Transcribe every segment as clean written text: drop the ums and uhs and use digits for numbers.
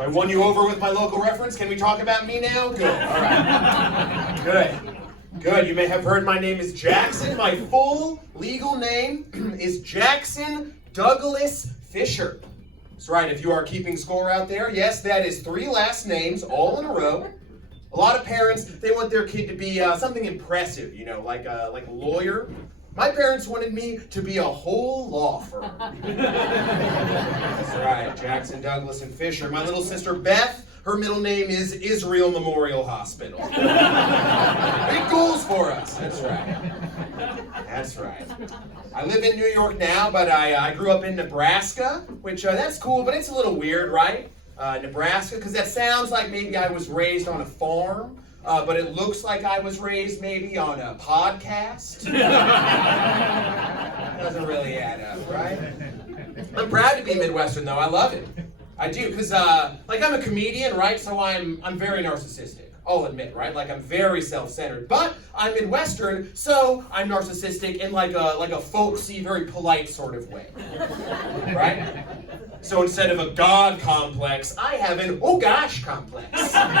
I won you over with my local reference. Can we talk about me now? Good. All right. Good. Good. You may have heard my name is Jackson. My full legal name is Jackson Douglas Fisher. That's right. If you are keeping score out there, yes, that is 3 last names all in a row. A lot of parents, they want their kid to be something impressive, you know, like a lawyer. My parents wanted me to be a whole law firm. That's right, Jackson, Douglas, and Fisher. My little sister Beth, her middle name is Israel Memorial Hospital. Big goals for us. That's right. That's right. I live in New York now, but I grew up in Nebraska, which that's cool, but it's a little weird, right? Nebraska, because that sounds like maybe I was raised on a farm. But it looks like I was raised maybe on a podcast. Doesn't really add up, right? I'm proud to be Midwestern, though. I love it. I do, because like I'm a comedian, right? So I'm very narcissistic. I'll admit, right? Like I'm very self-centered. But I'm Midwestern, so I'm narcissistic in like a folksy, very polite sort of way, right? So instead of a God complex, I have an oh gosh complex. That's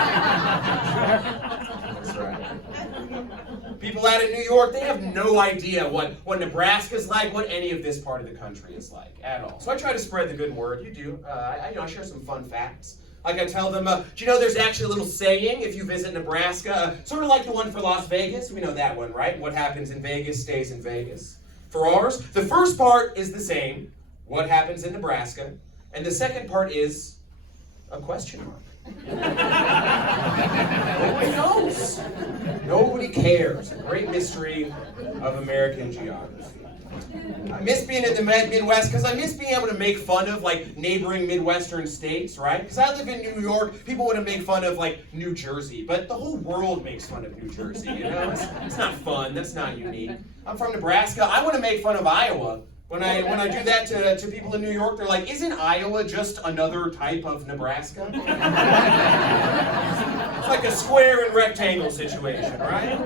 right. People out in New York, they have no idea what Nebraska's like, what any of this part of the country is like at all. So I try to spread the good word. You do. I share some fun facts. Like I tell them, do you know there's actually a little saying if you visit Nebraska, sort of like the one for Las Vegas? We know that one, right? What happens in Vegas stays in Vegas. For ours, the first part is the same, what happens in Nebraska, and the second part is a question mark. Nobody knows. Nobody cares. A great mystery of American geography. I miss being in the Midwest because I miss being able to make fun of like neighboring Midwestern states, right? Because I live in New York, people want to make fun of like New Jersey, but the whole world makes fun of New Jersey, you know? It's not fun, that's not unique. I'm from Nebraska, I want to make fun of Iowa. When I do that to people in New York, they're like, isn't Iowa just another type of Nebraska? It's like a square and rectangle situation, right?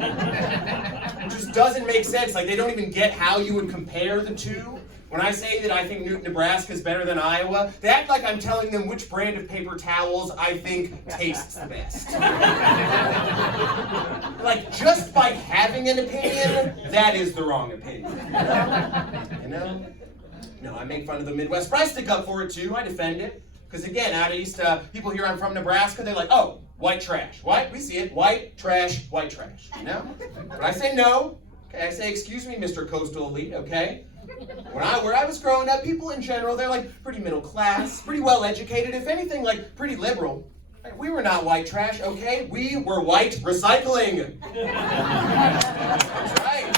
It just doesn't make sense. Like, they don't even get how you would compare the two. When I say that I think Nebraska is better than Iowa, they act like I'm telling them which brand of paper towels I think tastes the best. Like, just by having an opinion, that is the wrong opinion. You know? No, I make fun of the Midwest, but I stick up for it too. I defend it. Because again, out east, people hear I'm from Nebraska, they're like, oh, white trash. White, we see it. White trash, you know? But I say no. Okay, I say, excuse me, Mr. Coastal Elite, okay? Where I was growing up, people in general, they're like pretty middle class, pretty well educated, if anything, like pretty liberal. Like, we were not white trash, okay? We were white recycling. That's right.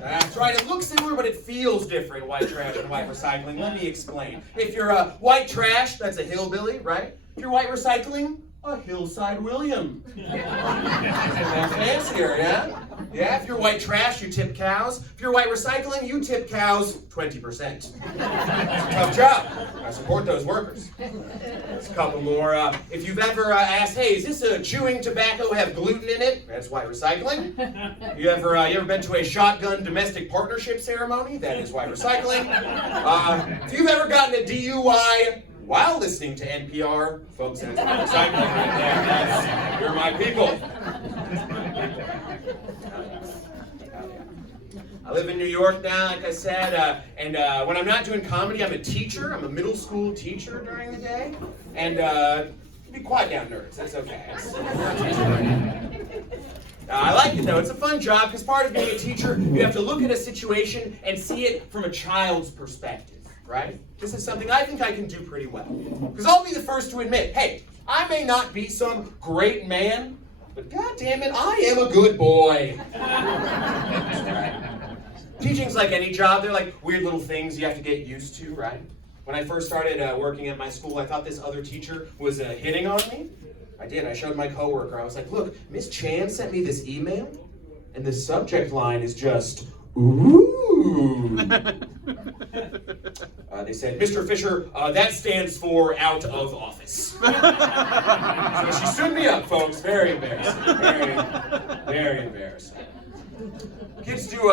That's right. It looks similar, but it feels different, white trash and white recycling. Let me explain. If you're white trash, that's a hillbilly, right? If you're white recycling, a hillside William. That's fancier, yeah? Yeah, if you're white trash, you tip cows. If you're white recycling, you tip cows 20%. It's a tough job. I support those workers. There's a couple more. If you've ever asked, hey, is this chewing tobacco have gluten in it? That's white recycling. You ever been to a shotgun domestic partnership ceremony? That is white recycling. If you've ever gotten a DUI while listening to NPR, folks, that's white recycling right there. You're my people. I live in New York now, like I said, and when I'm not doing comedy, I'm a teacher. I'm a middle school teacher during the day. And be quiet down, nerds. That's okay. I like it, though. It's a fun job, because part of being a teacher, you have to look at a situation and see it from a child's perspective, right? This is something I think I can do pretty well. Because I'll be the first to admit, hey, I may not be some great man, but God damn it, I am a good boy. That's right. Teaching's like any job. They're like weird little things you have to get used to, right? When I first started working at my school, I thought this other teacher was hitting on me. I did. I showed my coworker. I was like, look, Miss Chan sent me this email, and the subject line is just, ooh. They said, Mr. Fisher, that stands for out of office. So she stood me up, folks. Very embarrassing. Very, very embarrassing. Kids do,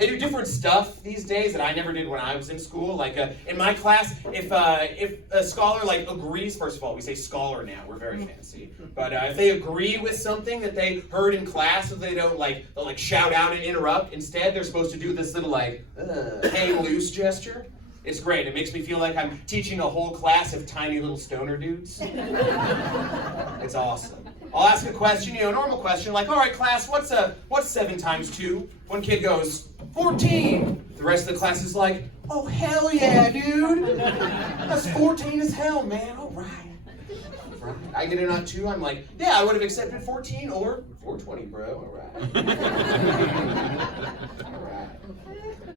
They do different stuff these days that I never did when I was in school. Like in my class, if a scholar like agrees, first of all, we say scholar now. We're very fancy. But if they agree with something that they heard in class, so they don't they'll shout out and interrupt. Instead, they're supposed to do this little hang loose gesture. It's great. It makes me feel like I'm teaching a whole class of tiny little stoner dudes. It's awesome. I'll ask a question, a normal question, like, all right, class, what's 7 times 2? One kid goes, 14. The rest of the class is like, oh, hell yeah, dude. That's 14 as hell, man. All right. I get a nut 2. I'm like, yeah, I would have accepted 14 or 420, bro. All right. All right.